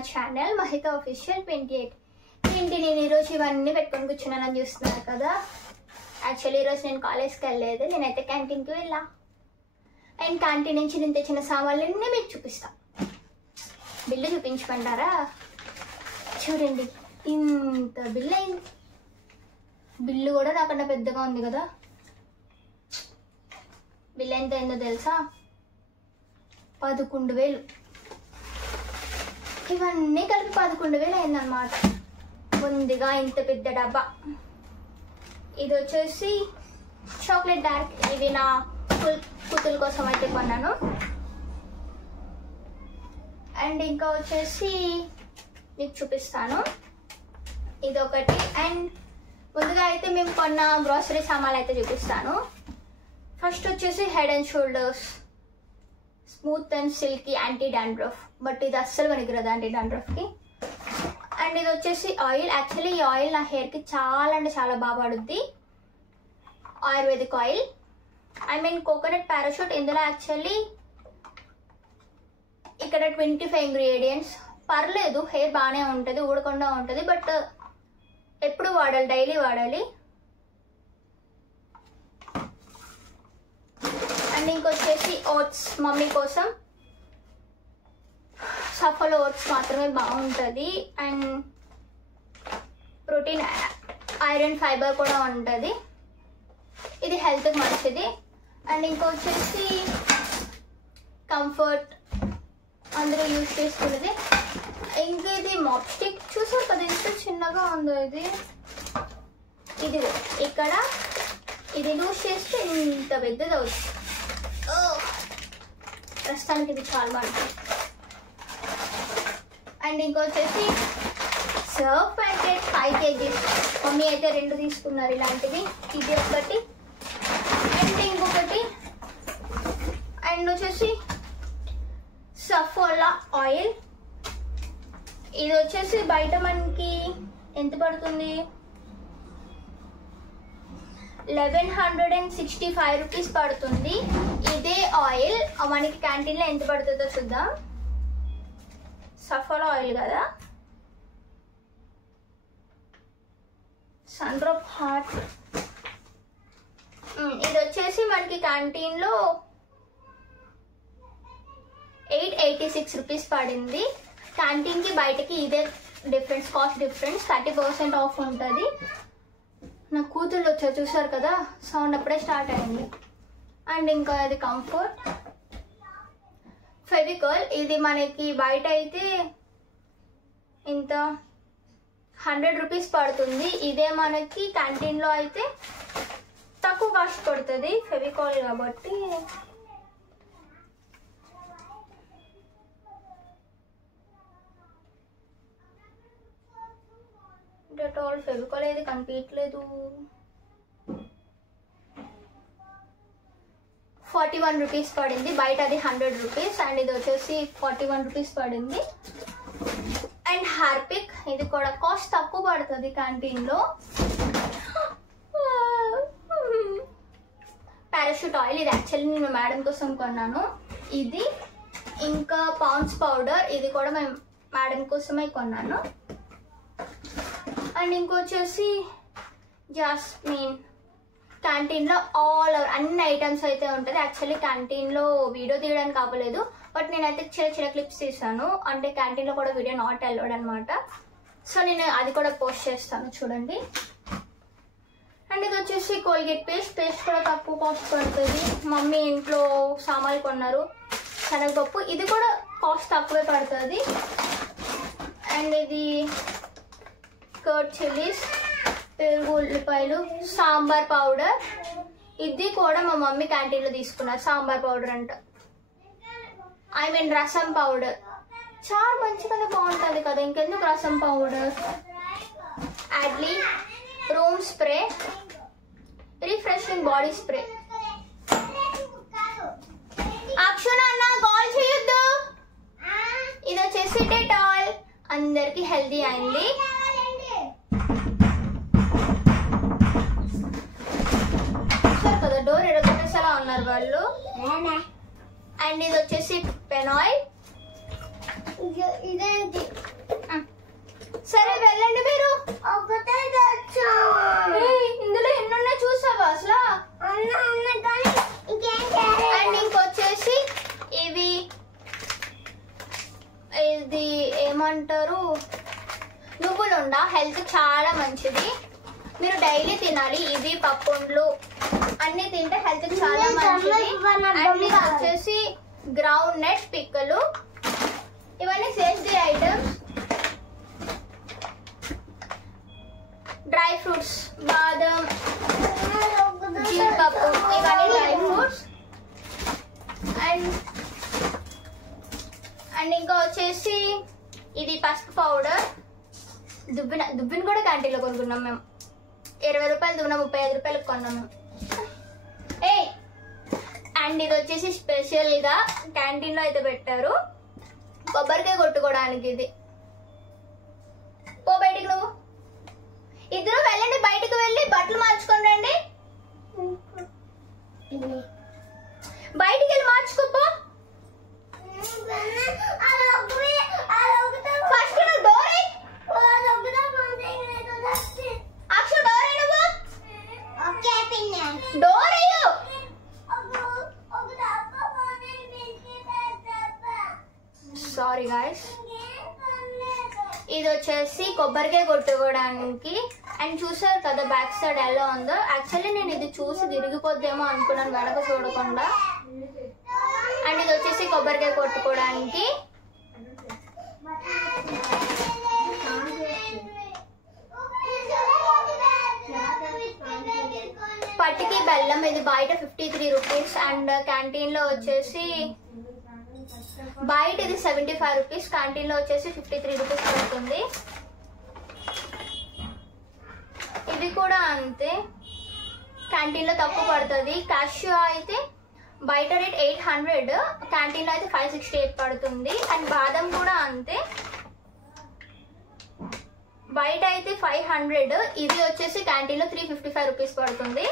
My channel Mahitha official 28. ఏంటి నేను ఈరోజు ఇవన్నీ పెట్టుకొని కూర్చున్నానని చూస్తున్నారు కదా. యాక్చువల్లీ ఈరోజు నేను కాలేజ్కి వెళ్ళలేదు, నేనైతే క్యాంటీన్కి వెళ్ళా. అండ్ క్యాంటీన్ నుంచి నేను తెచ్చిన సామాన్లన్నీ మీకు చూపిస్తా. బిల్లు చూపించమంటారా? చూడండి, ఇంత బిల్లు అయింది. బిల్లు కూడా నాకన్నా పెద్దగా ఉంది కదా. బిల్లు ఎంత అయిందో తెలుసా? 11,000. ఇవన్నీ కలిపి 11,000 అయిందన్నమాట. ముందుగా ఇంత పెద్ద డబ్బా. ఇది వచ్చేసి చాక్లెట్ డార్క్. ఇవి నా కూతుల కోసం అయితే కొన్నాను. అండ్ ఇంకా వచ్చేసి మీకు చూపిస్తాను, ఇదొకటి. అండ్ ముందుగా అయితే మేము కొన్న గ్రోసరీ సామాన్లు అయితే చూపిస్తాను. ఫస్ట్ వచ్చేసి head and shoulders smooth and silky anti dandruff. But ఇది అస్సలు పనికిరదు యాంటీ డాండ్రఫ్కి. అండ్ ఇది వచ్చేసి ఆయిల్. యాక్చువల్లీ ఈ ఆయిల్ నా హెయిర్కి చాలా అంటే చాలా బాగా పడుద్ది. Ayurvedic oil, I mean coconut parachute. ఇందులో యాక్చువల్లీ ఇక్కడ 25 ఇంగ్రీడియంట్స్. పర్లేదు, హెయిర్ బాగానే ఉంటుంది, ఊడకుండా ఉంటుంది. బట్ ఎప్పుడు వాడాలి, డైలీ వాడాలి. అండ్ ఇంకొచ్చేసి ఓట్స్ మమ్మీ కోసం. సఫల్ ఓట్స్ మాత్రమే బాగుంటుంది. అండ్ ప్రోటీన్, ఐరన్, ఫైబర్ కూడా ఉంటుంది. ఇది హెల్త్కి మంచిది. అండ్ ఇంకొచ్చేసి కంఫర్ట్, అందరూ యూజ్ చేసుకునేది. ఇంకా ఇది మాప్ స్టిక్. చూసారు కదా ఎంత చిన్నగా ఉందో ఇది. ఇది ఇక్కడ ఇది లూజ్ చేస్తే ఇంత పెద్దది అవుతుంది. ప్రస్తుతానికి ఇది చాలా బాగుంటుంది. అండ్ ఇంకొచ్చేసి సర్ఫ్ ప్యాకెట్ 5 kgs. మమ్మీ అయితే 2 తీసుకున్నారు ఇలాంటివి. ఇది ఒకటి అండ్ ఇంకొకటి. అండ్ వచ్చేసి సఫోలా ఆయిల్. ఇది వచ్చేసి బయట మనకి ఎంత పడుతుంది? 1165 రూపీస్ పడుతుంది. ఇదే ఆయిల్ మనకి క్యాంటీన్లో ఎంత పడుతుందో చూద్దాం. సఫోలా ఆయిల్ కదా, సన్ డ్రాప్ హార్ట్. ఇది వచ్చేసి మనకి క్యాంటీన్లో 886 రూపీస్ పడింది. క్యాంటీన్కి బయటకి ఇదే డిఫరెన్స్, కాస్ట్ డిఫరెన్స్. 30% ఆఫ్ ఉంటుంది. నా కూతుళ్ళు వచ్చారు చూసారు కదా, సౌండ్ అప్పుడే స్టార్ట్ అయింది. అండ్ ఇంకా అది కంఫర్ట్ ఫెవికాల్. ఇది మనకి బయట అయితే ఇంత 100 రూపీస్ పడుతుంది. ఇదే మనకి క్యాంటీన్లో అయితే తక్కువ కాస్ట్ పడుతుంది ఫెవికాల్ కాబట్టి. డెటాల్, ఫెవికాల్ ఏది కనిపించలేదు. 41 రూపీస్ పడింది. బయట అది 100 రూపీస్. అండ్ ఇది వచ్చేసి 41 రూపీస్ పడింది. అండ్ హార్పిక్, ఇది కూడా కాస్ట్ తక్కువ పడుతుంది క్యాంటీన్లో. పారాషూట్ ఆయిల్, ఇది యాక్చువల్లీ నేను మేడం కోసం కొన్నాను. ఇది ఇంకా పాండ్స్ పౌడర్, ఇది కూడా మేము మేడం కోసమే కొన్నాను. అండ్ ఇంకొచ్చేసి జాస్మిన్. క్యాంటీన్లో ఆల్ ఓవర్ అన్ని ఐటమ్స్ అయితే ఉంటుంది. యాక్చువల్లీ క్యాంటీన్లో వీడియో తీయడానికి అవ్వలేదు, బట్ నేనైతే చిన్న చిన్న క్లిప్స్ తీసాను. అంటే క్యాంటీన్లో కూడా వీడియో నాట్ అలౌడ్ అనమాట. సో నేను అది కూడా పోస్ట్ చేస్తాను, చూడండి. అండ్ ఇది వచ్చేసి కోల్గేట్ పేస్ట్. పేస్ట్ కూడా తక్కువ కాస్ట్ పడుతుంది. మమ్మీ ఇంట్లో సామాన్లు కొన్నారు. శనగపప్పు, ఇది కూడా కాస్ట్ తక్కువే పడుతుంది. అండ్ ఇది కర్డ్ చిల్లీస్, పెరుగు, ఉల్లిపాయలు, సాంబార్ పౌడర్. ఇది కూడా మా మమ్మీ క్యాంటీన్లో తీసుకున్నారు. సాంబార్ పౌడర్ అంట, ఐ మీన్ రసం పౌడర్. చాలా మంచిగానే బాగుంటుంది కదా, ఇంకెందుకు రసం పౌడర్. యాడ్లీ room spray, refreshing body spray. అక్షుణ అన్న కాల్ చేయొద్దు. ఇది వచ్చేసి డెటాల్, అందరికి హెల్దీ అయింది. కదా డోర్ ఎడగొట్టేసేలా ఉన్నారు వాళ్ళు. అండ్ ఇది వచ్చేసి పెనాయిల్. ఇదేంటి నువ్వులుండ హెల్త్ చాలా మంచిది, మీరు డైలీ తినాలి. ఇవి పప్పుండ్లు అన్ని తింటే హెల్త్ చాలా మంచిది. అండ్ ఇది వచ్చేసి గ్రౌండ్ నట్ పిక్కలు, ఇవన్నీ సేఫ్టీ ఐటమ్స్. డ్రై ఫ్రూట్స్, బాదం, జీడిపప్పు, ఇవన్నీ డ్రై ఫ్రూట్స్. అండ్ ఇంకా వచ్చేసి ఇది పసుపు పౌడర్. దుబ్బిని కూడా క్యాంటీన్లో కొనుక్కున్నాం మేము. 20 రూపాయలు దువ్విన 35 రూపాయలకు కొన్నాం మేము. అండ్ ఇది వచ్చేసి స్పెషల్గా క్యాంటీన్లో అయితే పెట్టారు, కొబ్బరికాయ కొట్టుకోవడానికి. ఇది పో బయటికి, నువ్వు ఇద్దరు వెళ్ళండి, బయటకు వెళ్ళి బట్టలు మార్చుకొని రండి. బయటికి వెళ్ళి మార్చుకోపో. ఫస్ట్ నువ్వు డోర్ అక్షు, డోర్ నువ్వు డోర్ అయ్యో. సారీ గాయస్, ఇది వచ్చేసి కొబ్బరికాయ కొట్టుకోవడానికి. అండ్ చూసారు కదా బ్యాక్ సైడ్ ఎలా ఉందో. యాక్చువల్లీ నేను ఇది చూసి తిరిగిపోద్దేమో అనుకున్నాను వెనక చూడకుండా. అండ్ ఇది వచ్చేసి కొబ్బరికాయ కొట్టుకోవడానికి. పట్టికి బెల్లం, ఇది బయట 53 రూపీస్. అండ్ క్యాంటీన్లో వచ్చేసి బయట ఇది 75 రూపీస్, క్యాంటీన్లో వచ్చేసి 53 రూపీస్ పడుతుంది. ఇది కూడా అంతే, క్యాంటీన్లో తక్కువ పడుతుంది. క్యాష్యూ అయితే బయట రేట్ 800, క్యాంటీన్లో అయితే 568 పడుతుంది. అండ్ బాదం కూడా అంతే, బయట అయితే 500, ఇది వచ్చేసి క్యాంటీన్లో 355 రూపీస్ పడుతుంది.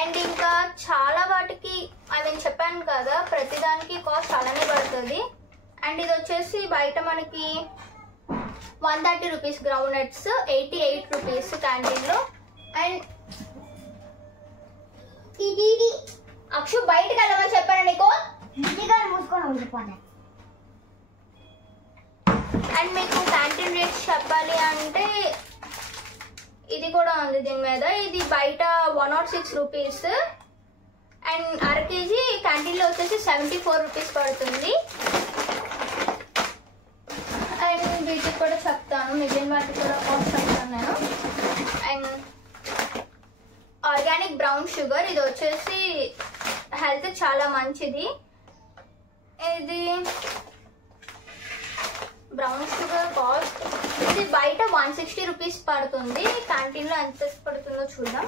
అండ్ ఇంకా చాలా వాటికి చెప్పాను కదా, ప్రతిదానికి కాస్ట్ అలానే పడుతుంది. అండ్ ఇది వచ్చేసి బయట మనకి 130 రూపీస్ గ్రౌండ్ నట్స్, 88 రూపీస్ క్యాంటీన్లో. అండ్ అక్షు బయటకు వెళ్ళమని చెప్పాను నీకు. అండ్ మీకు క్యాంటీన్ రేట్స్ చెప్పాలి అంటే ఇది కూడా ఉంది దీని మీద. ఇది బయట 106 రూపీస్, అండ్ అర కేజీ క్యాంటీన్లో వచ్చేసి 74 రూపీస్ పడుతుంది. అండ్ వీటికి కూడా చెప్తాను, మిగిలిన వాటికి కూడా కాస్ట్ చెప్తాను నేను. అండ్ ఆర్గానిక్ బ్రౌన్ షుగర్, ఇది వచ్చేసి హెల్త్ చాలా మంచిది. ఇది బ్రౌన్ షుగర్ కాస్ట్, ఇది బయట 160 రూపీస్ పడుతుంది, క్యాంటీన్లో ఎంత పడుతుందో చూద్దాం.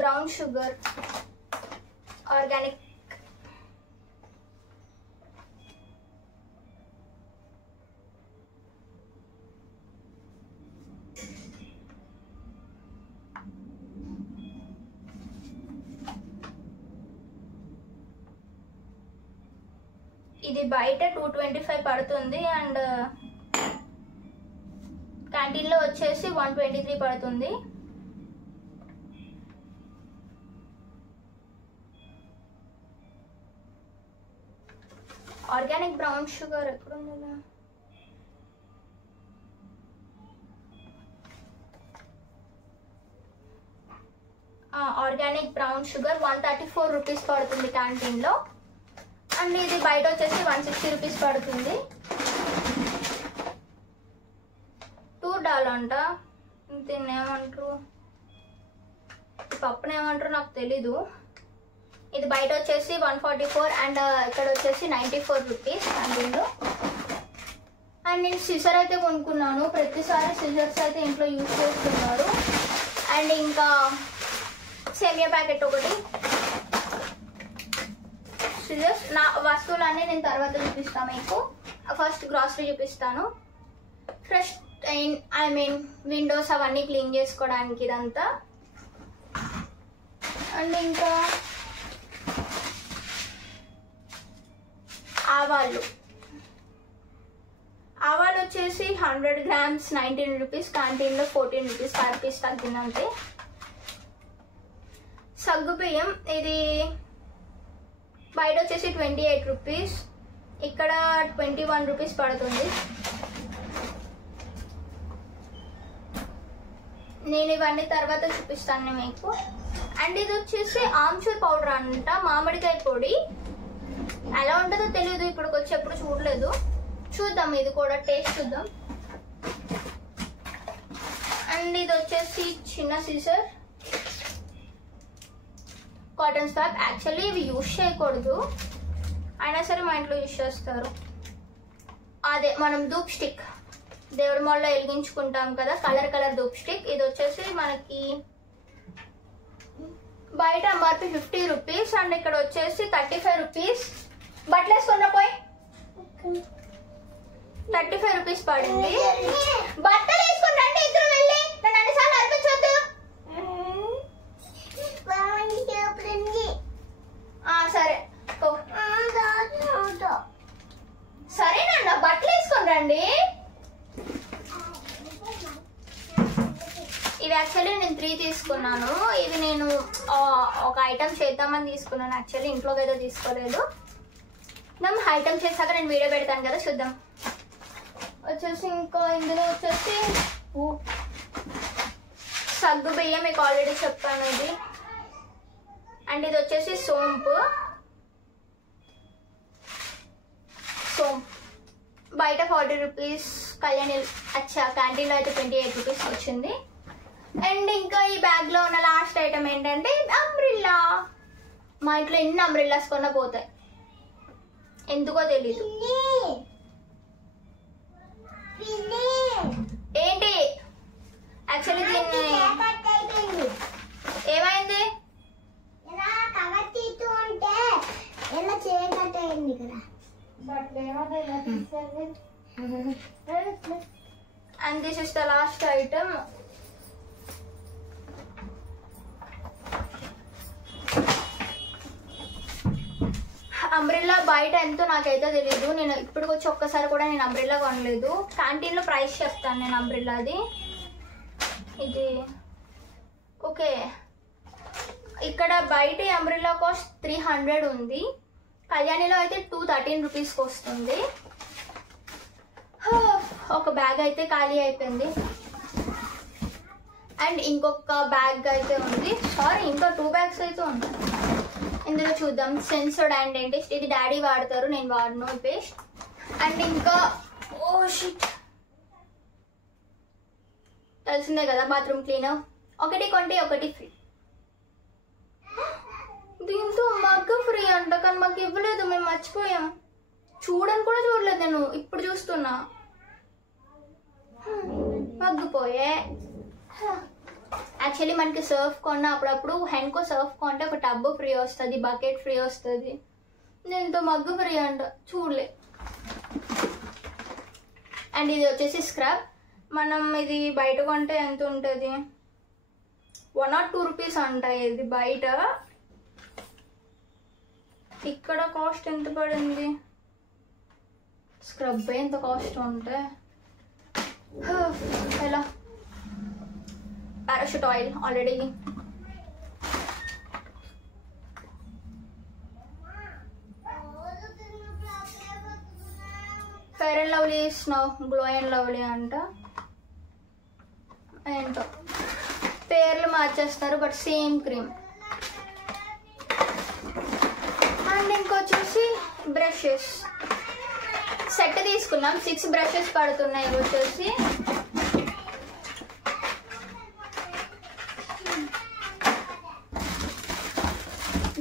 బ్రౌన్ షుగర్ ఆర్గానిక్, ఇది బయట 225 పడుతుంది, అండ్ క్యాంటీన్లో వచ్చేసి 123 పడుతుంది. ఆర్గానిక్ బ్రౌన్ షుగర్ ఎక్కడుంది? ఆర్గానిక్ బ్రౌన్ షుగర్ 134 రూపీస్ పడుతుంది క్యాంటీన్లో. అండ్ ఇది బయట వచ్చేసి 160 రూపీస్ పడుతుంది. $2 అంట. దీన్ని ఏమంటారు, పప్పుని ఏమంటారు నాకు తెలీదు. ఇది బయట వచ్చేసి 144, అండ్ ఇక్కడ వచ్చేసి 94 రూపీస్ క్యాంటీన్లో. అండ్ నేను సిజర్ అయితే కొనుక్కున్నాను, ప్రతిసారి సిజర్స్ అయితే ఇంట్లో యూజ్ చేస్తున్నారు. అండ్ ఇంకా సేమియా ప్యాకెట్ ఒకటి. సిజర్స్ నా వస్తువులన్నీ నేను తర్వాత చూపిస్తాను మీకు. ఫస్ట్ గ్రాసరీ చూపిస్తాను. ఫ్రెష్ విండోస్ అవన్నీ క్లీన్ చేసుకోవడానికి ఇదంతా. అండ్ ఇంకా ఆవాలు వచ్చేసి 100 గ్రామ్స్ 19 రూపీస్, క్యాంటీన్లో 14 రూపీస్, 5 రూపీస్ తగ్గిందంతే. సగ్గు బియ్యం ఇది బయట వచ్చేసి 28 రూపీస్, ఇక్కడ 21 రూపీస్ పడుతుంది. నేను ఇవన్నీ తర్వాత చూపిస్తాను మీకు. అండ్ ఇది వచ్చేసి ఆమ్చూర్ పౌడర్ అంట, మామిడికాయ పొడి. ఎలా ఉంటుందో తెలియదు, ఇప్పుడు వచ్చి ఎప్పుడు చూడలేదు. చూద్దాం, ఇది కూడా టేస్ట్ చూద్దాం. అండ్ ఇది వచ్చేసి చిన్న సీజర్ కాటన్ స్వాప్. యాక్చువల్లీ ఇవి యూజ్ చేయకూడదు, అయినా సరే మా ఇంట్లో యూజ్ చేస్తారు. అదే మనం ధూప్ స్టిక్ దేవుడి మాల్లో వెలిగించుకుంటాం కదా, కలర్ కలర్ ధూప్ స్టిక్. ఇది వచ్చేసి మనకి బయట ఎంఆర్పి 50 రూపీస్ అండ్ ఇక్కడ వచ్చేసి 35 రూపీస్. బట్టలు వేసుకున్న పోయి 35 రూపీస్ పడింది. బట్టలు వేసుకుని రండి ఇద్దరు వెళ్ళి, నన్ను అన్నిసార్లు అర్పించొద్దు. సరే సరేనన్న, బట్టలు వేసుకుని రండి. ఇవి యాక్చువల్లీ నేను 3 తీసుకున్నాను. ఇవి నేను ఒక ఐటమ్ చేద్దామని తీసుకున్నాను, యాక్చువల్లీ ఇంట్లోకి అయితే తీసుకోలేదు. మనం ఐటమ్ చేసాక నేను వీడియో పెడతాను కదా, చూద్దాం. వచ్చేసి ఇంకా ఇందులో వచ్చేసి సగ్గు బియ్యం, మీకు ఆల్రెడీ చెప్పాను ఇది. అండ్ ఇది వచ్చేసి సోంపు. బయట 40 రూపీస్, కళ్యాణి క్యాంటీన్లో అయితే 28 రూపీస్ వచ్చింది. అండ్ ఇంకా ఈ బ్యాగ్లో ఉన్న లాస్ట్ ఐటమ్ ఏంటంటే అంబ్రిల్లా. మా ఇంట్లో ఎన్ని అంబ్రిల్లాస్ కొన్నా పోతాయి, ఎందుకో తెలీదు. ఏంటి యాక్చువల్లీ దీన్ని ఏమైంది? And this is the last item. Umbrella బయట ఎంతో నాకైతే తెలీదు. నేను ఇప్పుడు వచ్చి ఒక్కసారి కూడా నేను అంబ్రెల్లా కొనలేదు. క్యాంటీన్లో ప్రైస్ చెప్తాను నేను అంబ్రెల్లాది. ఇది ఓకే, ఇక్కడ బయట అంబ్రెల్లా కాస్ట్ 300 ఉంది, కళ్యాణిలో అయితే 213 రూపీస్కి వస్తుంది. ఒక బ్యాగ్ అయితే ఖాళీ అయిపోయింది. అండ్ ఇంకొక బ్యాగ్ అయితే ఉంది, సారీ ఇంకా 2 బ్యాగ్స్ అయితే ఉన్నాయి. ఇందులో చూద్దాం. సెన్సోడైన్ డెంటిస్ట్, ఇది డాడీ వాడతారు, నేను వాడను ఈ పేస్ట్. అండ్ ఇంకా షిట్ తెలిసిందే కదా, బాత్రూమ్ క్లీనర్. ఒకటి కొంటే ఒకటి ఫ్రీ. దీంతో మగ్గ ఫ్రీ అంట, కానీ మాకు ఇవ్వలేదు, మేము మర్చిపోయాం. చూడని కూడా చూడలేదు, నేను ఇప్పుడు చూస్తున్నా. మగ్గిపోయే. యాక్చువల్లీ మనకి సర్ఫ్ కొన్న అప్పుడప్పుడు హెన్కో సర్ఫ్ కొంటే ఒక టబ్ ఫ్రీ వస్తుంది, బకెట్ ఫ్రీ వస్తుంది. దీంతో మగ్గు ఫ్రీ అంట, చూడలే. అండ్ ఇది వచ్చేసి స్క్రబ్. మనం ఇది బయట కొంటే ఎంత ఉంటుంది, 1 or 2 రూపీస్ అంట ఇది బయట. ఇక్కడ కాస్ట్ ఎంత పడింది? స్క్రబ్ ఎంత కాస్ట్ ఉంటే ఎలా? Parachute oil already. Fair and Lovely snow Glow and Lovely అంట. ఏంటో పేర్లు మార్చేస్తారు, బట్ సేమ్ క్రీమ్. అండ్ ఇంకొచ్చేసి బ్రషెస్ సెట్ తీసుకున్నాం. 6 బ్రషెస్ పడుతున్నాయి. ఇవి వచ్చేసి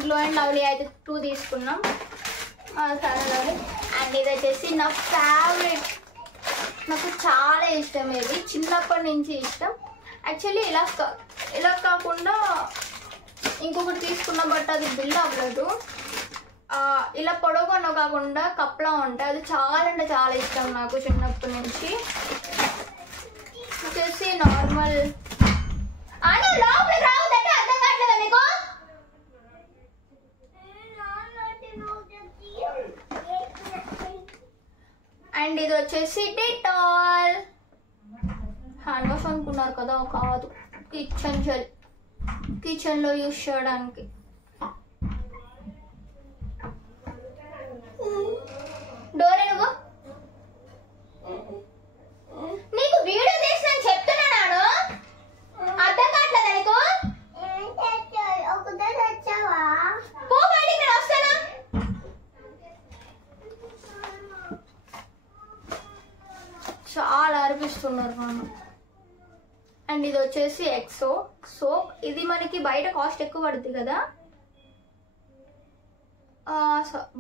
గ్లో అండ్ లవ్లీ అయితే 2 తీసుకున్నాం. చాలా లవ్లీ. అండ్ ఇది వచ్చేసి నా ఫేవరెట్, నాకు చాలా ఇష్టం. ఇది చిన్నప్పటి నుంచి ఇష్టం. యాక్చువల్లీ ఇలా కాకుండా ఇంకొకటి తీసుకున్నా, బట్ అది బిల్ అవ్వలేదు. ఇలా పొడవుగా కాకుండా కప్లా ఉంటాయి, అది చాలా అంటే చాలా ఇష్టం నాకు చిన్నప్పటి నుంచి. వచ్చేసి నార్మల్ అర్థం కావట్లేదా మీకు? అండ్ ఇది వచ్చేసి డెటాల్. హ్యాండ్ వాష్ అనుకున్నారు కదా, కాదు, కిచెన్ జెల్, కిచెన్లో యూజ్ చేయడానికి. డోరే నువ్వు నీకు వీడియో తీసినాను చెప్తున్నాను అర్థం కావట్లేదా నీకు పో బయటికి నేను వస్తానా చాలా అనిపిస్తున్నారు నన్ను అండ్ ఇది వచ్చేసి ఎక్సో సోప్ ఇది మనకి బయట కాస్ట్ ఎక్కువ పడుతుంది కదా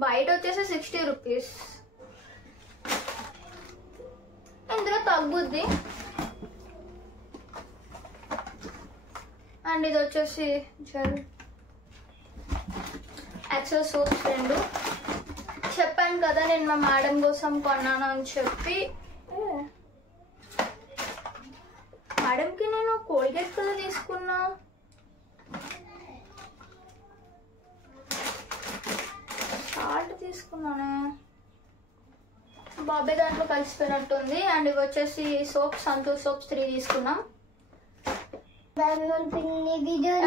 బయట వచ్చేసి 60 రూపీస్ ఇందులో తగ్గుద్ది అండ్ ఇది వచ్చేసి ఎక్సో సోప్స్ 2 చెప్పాను కదా నేను మా మేడం కోసం కొన్నాను అని చెప్పి మేడంకి నేను కోల్గేట్ కదా తీసుకున్నా సాల్ట్ తీసుకున్నానే బాబాయ్ దాంట్లో కలిసిపోయినట్టుంది అండ్ ఇవి వచ్చేసి సోప్స్ సంతూర్ సోప్స్ 3 తీసుకున్నాం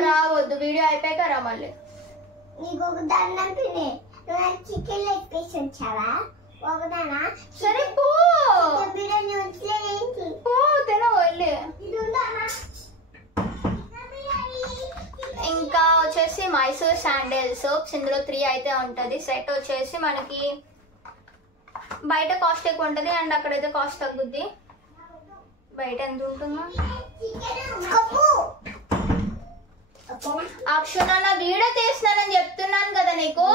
రావద్దు వీడియో అయిపోయాక రా మళ్ళీ నీకు ఒక దండం పిన్ని చికెన్ లెగ్ పీస్ ఉంచావా ఒకదానా సరే పో బిర్యానీ ఉంచలేంటి పో తినో వెళ్ళి ఇంకా వచ్చేసి మైసూర్ శాండల్ సోప్స్ ఇందులో 3 అయితే ఉంటుంది సెట్ వచ్చేసి మనకి బయట కాస్ట్ ఎక్కువ ఉంటుంది అండ్ అక్కడైతే కాస్ట్ తగ్గుద్ది బయట ఎంత ఉంటుందో అక్షణ నా వీడియో తీస్తున్నానని చెప్తున్నాను కదా నీకు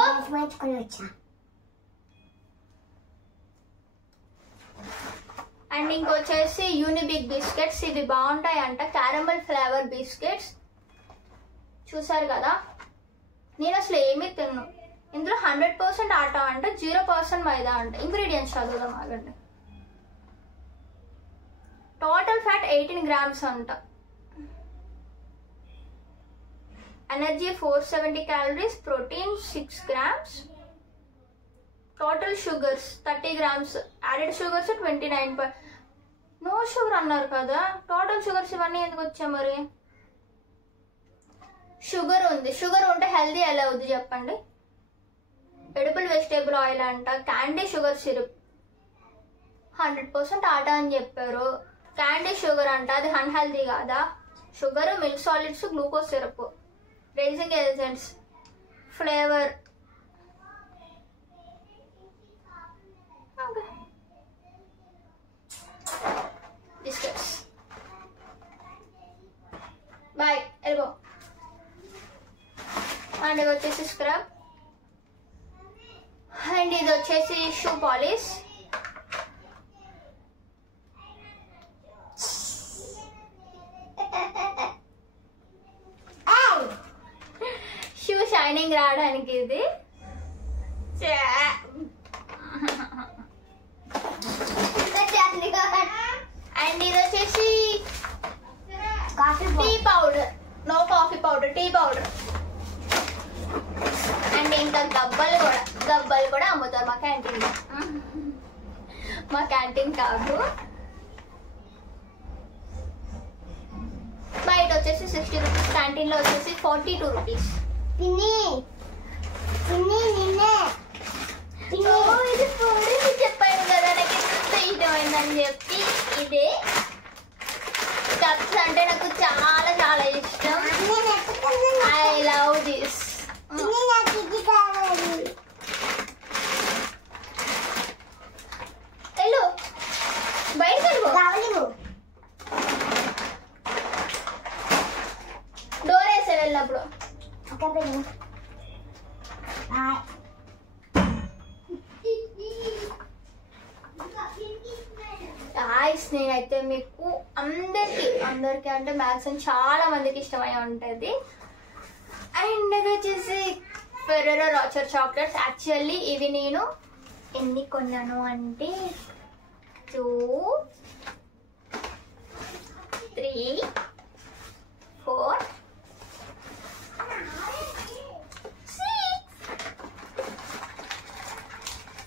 అండ్ ఇంకొచ్చేసి యూనిబిక్ బిస్కెట్స్ ఇవి బాగుంటాయి అంట క్యారమల్ ఫ్లేవర్ బిస్కెట్స్ చూసారు కదా నేను అసలు ఏమీ తిన్ను ఇందులో 100% ఆటా అంట 0% మైదా అంట ఇంగ్రీడియంట్స్ చదువుదాం ఆగండి టోటల్ ఫ్యాట్ 18 గ్రామ్స్ అంట energy 470 calories protein 6 grams total sugars 30 grams added sugars 29 no sugar అన్నారు కదా టోటల్ షుగర్స్ ఇవన్నీ ఎందుకు వచ్చాయి మరి షుగర్ ఉంది షుగర్ ఉంటే హెల్దీ ఎలా అవుద్ది చెప్పండి ఎడిబుల్ వెజిటేబుల్ ఆయిల్ అంట క్యాండీ షుగర్ సిరప్ 100% ఆటా అని చెప్పారు క్యాండీ షుగర్ అంట అది అన్హెల్దీ కాదా sugar milk solids glucose syrup raising agents flavour biscuits బాయ్ ఎల్గో అండ్ ఇది వచ్చేసి స్క్రబ్ అండ్ ఇది వచ్చేసి షూ పాలిష్ షూ షైనింగ్ రావడానికి ఇది అండ్ ఇది వచ్చేసి tea powder no coffee powder tea powder and ఇంకా గబ్బలు కూడా అమ్ముతారు మా క్యాంటీన్ కాదు బయట వచ్చేసి 60 రూపీస్ క్యాంటీన్ లో వచ్చేసి 42 రూపీస్ ఇది చెప్పాను కదా నాకు ఎంత ఇష్టమైందని చెప్పి ఇదే కప్స్ అంటే నాకు చాలా చాలా ఇష్టం ఐ లవ్ దిస్ వెళ్ళు బయటకు వెళ్ళు డోర్ వేసే వెళ్ళినప్పుడు నేనైతే మీకు అందరికి అంటే మ్యాక్సిమం చాలా మందికి ఇష్టమై ఉంటుంది అండ్ ఇది వచ్చేసి ఫెరెరో రోచర్ చాక్లెట్స్ యాక్చువల్లీ ఇవి నేను ఎన్ని కొన్నాను అంటే 2 3 4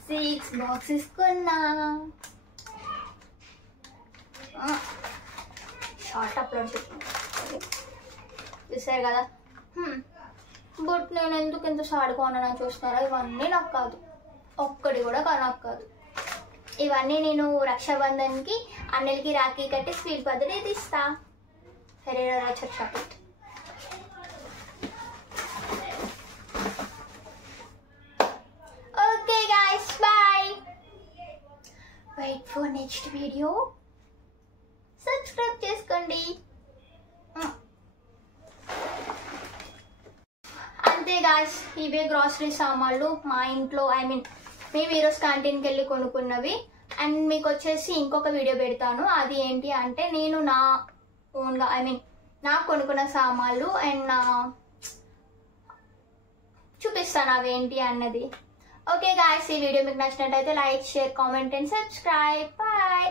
6 బాక్సెస్ కొన్నా షార్ట్ అప్లోడ్ చూసారు కదా బట్ నేను ఎందుకు ఇంత సాడుకోనని చూస్తారా ఇవన్నీ నాకు కాదు ఒక్కటి కూడా కొనకు కాదు. ఇవన్నీ నేను రక్షాబంధన్కి అన్నలకి రాఖీ కట్టి స్వీట్ బర్త్డే తీస్తా. Ferrero Rocher chocolate. Okay guys, bye. Wait for next video. Subscribe చేసుకోండి. అంతే గాయ్స్, ఇవే గ్రాసరీ సామాన్లు మా ఇంట్లో. మేము ఈరోజు క్యాంటీన్కి వెళ్ళి కొనుక్కున్నవి. అండ్ మీకు వచ్చేసి ఇంకొక వీడియో పెడతాను. అది ఏంటి అంటే నేను నా ఓన్గా నాకు కొనుక్కున్న సామాన్లు అండ్ చూపిస్తాను అవి ఏంటి అన్నది. ఓకే గాయ్స్, ఈ వీడియో మీకు నచ్చినట్టయితే like, share, comment and subscribe. Bye.